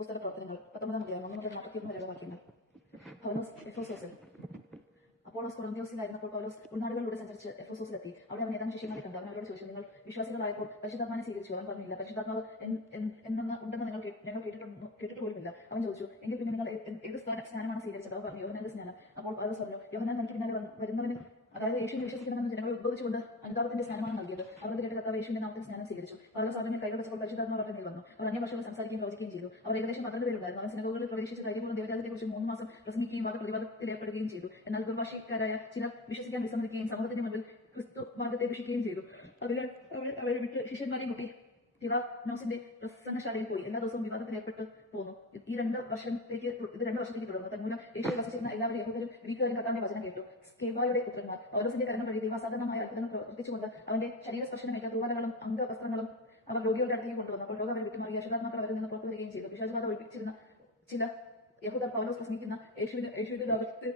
പുസ്തക പ്രവർത്തനങ്ങൾ പത്തൊമ്പതാം അധ്യായം ഒന്ന് മുതൽ നാൽപ്പത്തിയൊന്ന് വരെയുള്ള വാക്യങ്ങൾ. പൗലോസ് എഫോസോസിൽ. അപ്പോളോസ് കൊളംബിയോസിലായിരുന്നപ്പോൾ പൗലോസ് ഉൾനാടുകളിലൂടെ സഞ്ചരിച്ച് എഫോസോസിലെത്തി. അവിടെ അവൻ ഏതാനും ശിഷ്യന്മാരെ കണ്ടു. അവരോട് ചോദിച്ചു നിങ്ങൾ വിശ്വാസികളായപ്പോൾ പരിശുദ്ധാത്മാനെ സ്വീകരിച്ചു? അവൻ പറഞ്ഞില്ല പരിശുദ്ധാത്മാവ് എന്നൊന്ന് ഉണ്ടെന്ന് നിങ്ങൾ ഞങ്ങൾ കേട്ടിട്ടൊന്നും കേട്ടിട്ട് പോലുമില്ല. അവൻ ചോദിച്ചു എങ്കിൽ പിന്നെ നിങ്ങൾ ഏത് സ്നാനമാണ് സ്വീകരിച്ചത്? അവർ പറഞ്ഞു യോഹനാന്റെ സ്നാനം അപ്പോൾ പൗലോസ് പറഞ്ഞു യോഹനാൻ എനിക്ക് യേശുവിനെ വിശ്വസിക്കണമെന്ന് ജനങ്ങളെ ഉദ്ബോധിച്ചുകൊണ്ട് അനുതാപത്തിന്റെ സ്നാനമാണ് നൽകിയത്. അവരുടെ കേട്ട കർത്താവ് യേശുവിന്റെ നാമത്തിൽ സ്നാനം സ്വീകരിച്ചു. പല സാധനം കൈവച്ചപ്പോൾ വെച്ചപ്പോൾ പരിശുദ്ധാത്മാവ് അവരുടെ മേൽ വന്നു. അവർ അന്യഭാഷകൾ സംസാരിക്കുകയും പ്രവചിക്കുകയും ചെയ്തു. അവർ ഏകദേശം പന്ത്രണ്ട് പേരുണ്ടായിരുന്നു. അവർ സിനിമകളിൽ പ്രവേശിച്ച കാര്യങ്ങളും ധൈര്യപൂർവം ദേവരാജത്തെക്കുറിച്ച് മൂന്ന് മാസം പ്രസംഗിക്കുകയും വാദപ്രതിവാദത്തിൽ ഏർപ്പെടുകയും ചെയ്തു. എന്നാൽ ദുർഭാഷക്കാരായ ചിലർ വിശ്വസിക്കാൻ വിസമ്മതിക്കുകയും സമൂഹത്തിന്റെ മുമ്പിൽ ക്രിസ്തു മാർഗത്തെ വിഷിക്കുകയും ചെയ്തു. അതിനാൽ അവർ അവരെ വിട്ട് ശിഷ്യന്മാരെയും മുട്ടി തിവാനോസിന്റെ പ്രസംഗശാലയിൽ പോയി. എല്ലാ ദിവസവും വിവാദത്തിൽ ഏർപ്പെട്ട് രണ്ട് വർഷത്തേക്ക് ഇത് രണ്ട് വർഷത്തേക്ക് തുടർന്നു തന്മൂലം യേശു വസിച്ചിരുന്ന എല്ലാവരും യഹൂദരും ഗ്രീക്കുകാരും കർത്താവിന്റെ വചനം കേട്ടു. സ്കേബോയുടെ പുത്രന്മാർ പൗരസിന്റെ കരണം വഴി ദൈവാസാധാരണമായ അത്ഭുതങ്ങൾ പ്രവർത്തിച്ചുകൊണ്ട് അവന്റെ ശരീരസ്പർശനമേറ്റ തൂവാലകളും അംഗവസ്ത്രങ്ങളും അവർ രോഗികളുടെ അടുത്തേക്ക് കൊണ്ടുവന്നു. അപ്പോൾ രോഗം വിട്ടുമാറി. യശുദാത്മാക്കൾ അവരിൽ നിന്ന് പുറത്തു വരികയും ചെയ്തു. വിശ്വാസബാധ ഒഴിപ്പിച്ചിരുന്ന ചില യഹൂദർ പൗലോസ് പ്രസംഗിക്കുന്ന യേശുവിന് യേശുവിന്റെ ലോകത്ത്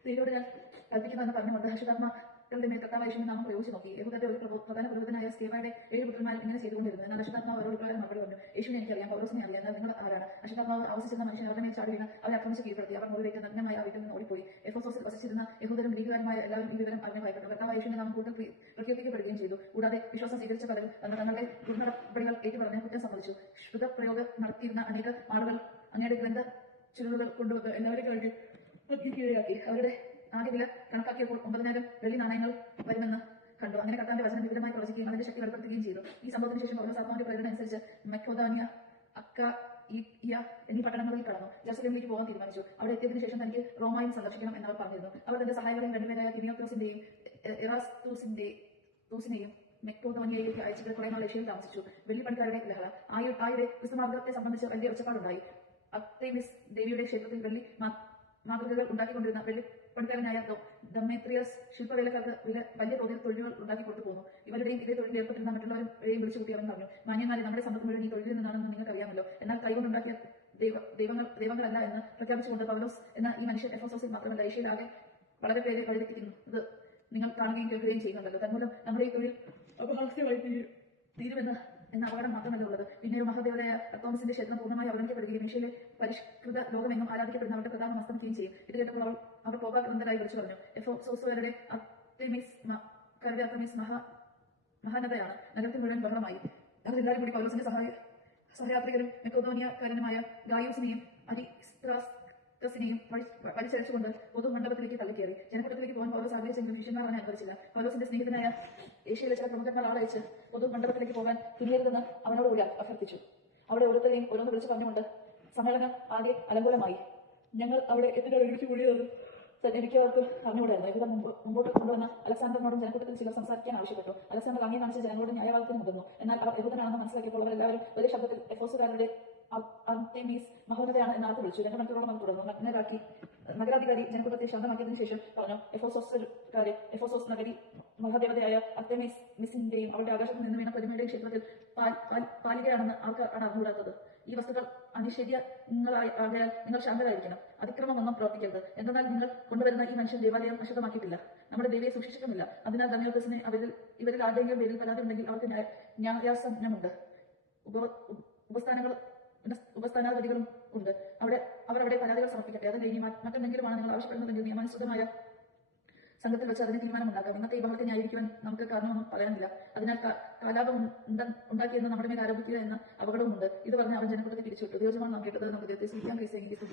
സ്ത്രീയോട് ഞാൻ കൽപ്പിക്കുന്നതെന്ന് പറഞ്ഞുകൊണ്ട് ഹർഷതാത്മാക്കളുടെ മേൽ കർത്താവ് യേശുവിനെ നാമം പ്രയോഗിച്ചു നോക്കി. യഹൂദന്റെ ഒരു പ്രധാന പുരോഹിതനായ സ്കേബയുടെ ഏഴ് പുത്രന്മാർ ഇങ്ങനെ ചെയ്തുകൊണ്ടിരുന്നു എന്നാൽ അവരോട് പ്രകാരം മറുപടി പറഞ്ഞു യേശുവിനെ എനിക്കറിയാം പൗലോസിനെ അറിയാം നിങ്ങൾ ആരാണ്? അശുദ്ധാത്മാവ് ആവശ്യിച്ചിരുന്ന മനുഷ്യൻ അവരുടെ മേൽ ചാടി വീണ് അവരെ ആക്രമിച്ച് കീഴ്പ്പെടുത്തി. അവർ മുറിവേറ്റ് നഗ്നമായി ആ നിന്ന് ഓടിപ്പോയി. എഫോസോസിൽ വസിച്ചിരുന്ന യഹൂദരും ഗ്രീക്കുകാരുമായ എല്ലാവരും ഈ വിവരം അറിഞ്ഞു ഭയപ്പെട്ടു. കർത്താവ് യേശുവിനെ നാം കൂടുതൽ പ്രത്യേകിക്കപ്പെടുകയും ചെയ്തു. കൂടാതെ വിശ്വാസം സ്വീകരിച്ച പലരും തങ്ങളുടെ ദുർനടപടികൾ ഏറ്റുപറഞ്ഞ് കുറ്റം സംബന്ധിച്ചു ശുദ്ധപ്രയോഗം നടത്തിയിരുന്ന അനേക ആളുകൾ അങ്ങയുടെ ഗ്രന്ഥ ചുരുളുകൾ കൊണ്ടുവന്ന് എല്ലാവരും കഴിഞ്ഞ് അവരുടെ ആദ്യ വില കണക്കാക്കിയപ്പോൾ ഒമ്പതിനായിരം വെള്ളി നാണയങ്ങൾ വരുമെന്ന് കണ്ടു. അങ്ങനെ കർത്താന്റെ വചനം വിപുലമായി പ്രവചിക്കുകയും അതിന്റെ ശക്തി വെളിപ്പെടുത്തുകയും ചെയ്തു. ഈ സംഭവത്തിന് ശേഷം പൗലോസ് ആത്മാവിന്റെ പ്രകടനം അനുസരിച്ച് മെക്കോദാനിയ അക്ക ഇയ എന്നീ പട്ടണങ്ങളിൽ കടന്നു. ജെറുസലേമിലേക്ക് പോകാൻ തീരുമാനിച്ചു. അവിടെ എത്തിയതിനു ശേഷം തനിക്ക് റോമായും സന്ദർശിക്കണം എന്നവർ പറഞ്ഞിരുന്നു. അവർ തന്റെ സഹായികളെയും രണ്ടുപേരായ തിമിയോക്ലോസിന്റെയും എറാസ്തൂസിന്റെ തൂസിനെയും മെക്കോദോനിയയിലേക്ക് അയച്ചിട്ട് കുറെ നാൾ ഏഷ്യയിൽ താമസിച്ചു. വെള്ളിപ്പണിക്കാരുടെ ലഹള ആയ ആയുടെ ക്രിസ്തുമാർഗത്തെ സംബന്ധിച്ച് വലിയ ഒച്ചപ്പാടുണ്ടായി. അത്തേമിസ് ദേവിയുടെ ക്ഷേത്രത്തിൽ വെള്ളി മാതൃകകൾ ഉണ്ടാക്കിക്കൊണ്ടിരുന്ന വെള്ളിപ്പണിക്കാരനായ ദോ- ദമേത്രിയസ് ശില്പവേലക്കാർക്ക് വില- വലിയ തോതിൽ തൊഴിലുകൾ ഉണ്ടാക്കി കൊടുത്തു പോകുന്നു. ഇവരുടെയും ഇതേ തൊഴിൽ ഏർപ്പെട്ടിരുന്ന മറ്റുള്ളവരെയും വിളിച്ചു കൂട്ടി അവൻ പറഞ്ഞു. മാന്യന്മാരെ നമ്മുടെ സമ്പത്ത് മുഴുവൻ ഈ തൊഴിലിൽ നിന്നാണെന്ന് നിങ്ങൾക്ക് അറിയാമല്ലോ എന്നാൽ കൈകൊണ്ടുണ്ടാക്കിയ ദൈവ ദൈവങ്ങൾ ദൈവങ്ങളല്ല എന്ന് പ്രഖ്യാപിച്ചുകൊണ്ട് പൗലോസ് എന്ന ഈ മനുഷ്യൻ എഫോസോസിൽ മാത്രമല്ല ഏഷ്യയിലാകെ വളരെ പേരെ വഴിതെറ്റിക്കുന്നു ഇത് നിങ്ങൾ കാണുകയും കേൾക്കുകയും ചെയ്യുന്നുണ്ടല്ലോ. തന്മൂലം നമ്മുടെ ഈ തൊഴിൽ അപഹാസ്യമായി തീരും തീരുമെന്ന് എന്ന അപകടം മാത്രമല്ല ഉള്ളത്. പിന്നെ ഒരു മഹാദേവരായ തോമസിന്റെ ക്ഷേത്രം പൂർണമായി അവഗണിക്കപ്പെടുകയും ഏഷ്യയിലെ പരിഷ്കൃത ലോകമെങ്ങും ആരാധിക്കപ്പെടുന്ന അവരുടെ പ്രധാന അസ്തമിക്കുകയും ചെയ്യും. ഇത് കേട്ടപ്പോൾ അവർ അവർ പോകാഗ്രന്ഥരായി വിളിച്ചു പറഞ്ഞു. എഫോ സോസോയുടെ അർട്ടിമിസ് കരവ്യാർട്ടമിസ് മഹാ മഹാനതയാണ്. നഗരത്തിൽ മുഴുവൻ ബഹളമായി. അവരെല്ലാവരും കൂടി പൗലോസിന്റെ സഹായ സഹയാത്രികരും മെക്കോദോനിയക്കാരനുമായ ഗായൂസിനെയും അരിസ്ത്രാസിനെയും വലിച്ചഴിച്ചുകൊണ്ട് പൊതു മണ്ഡപത്തിലേക്ക് തള്ളിക്കയറി ജനക്കൂട്ടത്തിലേക്ക് പോകാൻ പൗലോസ് ആഗ്രഹിച്ചെങ്കിലും ശിഷ്യന്മാർ അവനെ അനുവദിച്ചില്ല. പൗലോസിന്റെ സ്നേഹിതനായ ഏഷ്യയിലെ ചില പ്രമുഖന്മാർ ആളയച്ച് പൊതു മണ്ഡപത്തിലേക്ക് പോകാൻ തുനിയരുതെന്ന് അവനോട് കൂടി അഭ്യർത്ഥിച്ചു. അവിടെ ഓരോരുത്തരെയും ഓരോന്ന് വിളിച്ചു പറഞ്ഞുകൊണ്ട് സമ്മേളനം ആദ്യം അലങ്കോലമായി. ഞങ്ങൾ അവിടെ എത്തിനാണ് ഇടിച്ചു കൂടിയത് എനിക്ക് അവർക്ക് അറിഞ്ഞുകൂടായിരുന്നു. ഇവിടെ മുമ്പ് മുമ്പോട്ട് കൊണ്ടുവന്ന അലക്സാണ്ടറിനോടും ജനക്കൂട്ടത്തിൽ ചിലർ സംസാരിക്കാൻ ആവശ്യപ്പെട്ടു. അലക്സാണ്ടർ അങ്ങേ കാണിച്ച ജനങ്ങളോട് ന്യായവാദത്തിന് മുതിർന്നു. എന്നാൽ അവർ യഹൂദനാണെന്ന് മനസ്സിലാക്കിയപ്പോൾ അവർ എല്ലാവരും വലിയ ശബ്ദത്തിൽ എഫോസുകാരുടെ അർത്തേമീസ് മഹോന്നതയാണ് എന്നാൽ വിളിച്ചു. രണ്ട് മണിക്കൂറോളം അത് തുടർന്നു. നഗ്നരാക്കി നഗരാധികാരി ജനക്കൂട്ടത്തെ ശാന്തമാക്കിയതിനു ശേഷം പറഞ്ഞു എഫോസോസുകാരെ എഫോസോസ് നഗരി മഹാദേവതയായ അർത്തേമീസ് മിസിന്റെയും അവരുടെ ആകാശത്ത് നിന്ന് വീണ പ്രതിമയുടെയും ക്ഷേത്രത്തിൽ പാലികയാണെന്ന് പാലികയാണെന്ന് ആർക്കാണ് അറിഞ്ഞുകൂടാത്തത്? ഈ വസ്തുക്കൾ അനിഷേധ്യങ്ങളായി ആകയാൽ നിങ്ങൾ ശാന്തരായിരിക്കണം. അതിക്രമമൊന്നും പ്രവർത്തിക്കരുത്. എന്തെന്നാൽ നിങ്ങൾ കൊണ്ടുവരുന്ന ഈ മനുഷ്യൻ ദേവാലയം അശുദ്ധമാക്കിയിട്ടില്ല. നമ്മുടെ ദേവിയെ സൂക്ഷിച്ചിട്ടുമില്ല അതിനാൽ ധന്യോദസിനെ അവരിൽ ഇവരിൽ ആരുടെയെങ്കിലും പേരിൽ പരാതി ഉണ്ടെങ്കിൽ അവർക്ക് ന്യായ- ന്യായാസനമുണ്ട് ഉപ ഉപ- ഉപസ്ഥാനങ്ങൾ ഉപ- ഉപസ്ഥാനാധിപതികളും ഉണ്ട്. അവിടെ അവർ അവിടെ പരാതികൾ സമർപ്പിക്കട്ടെ. അത് കഴിഞ്ഞ് മറ്റ് മറ്റെന്തെങ്കിലുമാണ് നിങ്ങൾ ആവശ്യപ്പെടുന്നതെങ്കിൽ നിയമാനുസൃതമായ സംഘത്തിൽ വെച്ച് അതിന് തീരുമാനമുണ്ടാക്കാം. ഇന്നത്തെ ഈ ന്യായീകരിക്കുവാൻ നമുക്ക് കാരണമൊന്നും പറയാനില്ല. അതിനാൽ കലാപം ഉണ്ട- ഉണ്ടാക്കിയെന്ന് നമ്മുടെ മേൽ ആരോപിക്കുക എന്ന അപകടവുമുണ്ട്. ഇത് പറഞ്ഞ് അവൻ ജനക്കൂട്ടത്തെ പിരിച്ചുവിട്ടു ദൈവജമാണ് നാം കേട്ടത്. നമുക്ക് ദൈവത്തെ സ്തുതിക്കാം ക്രിസ്ത്യാനി സ്തുതി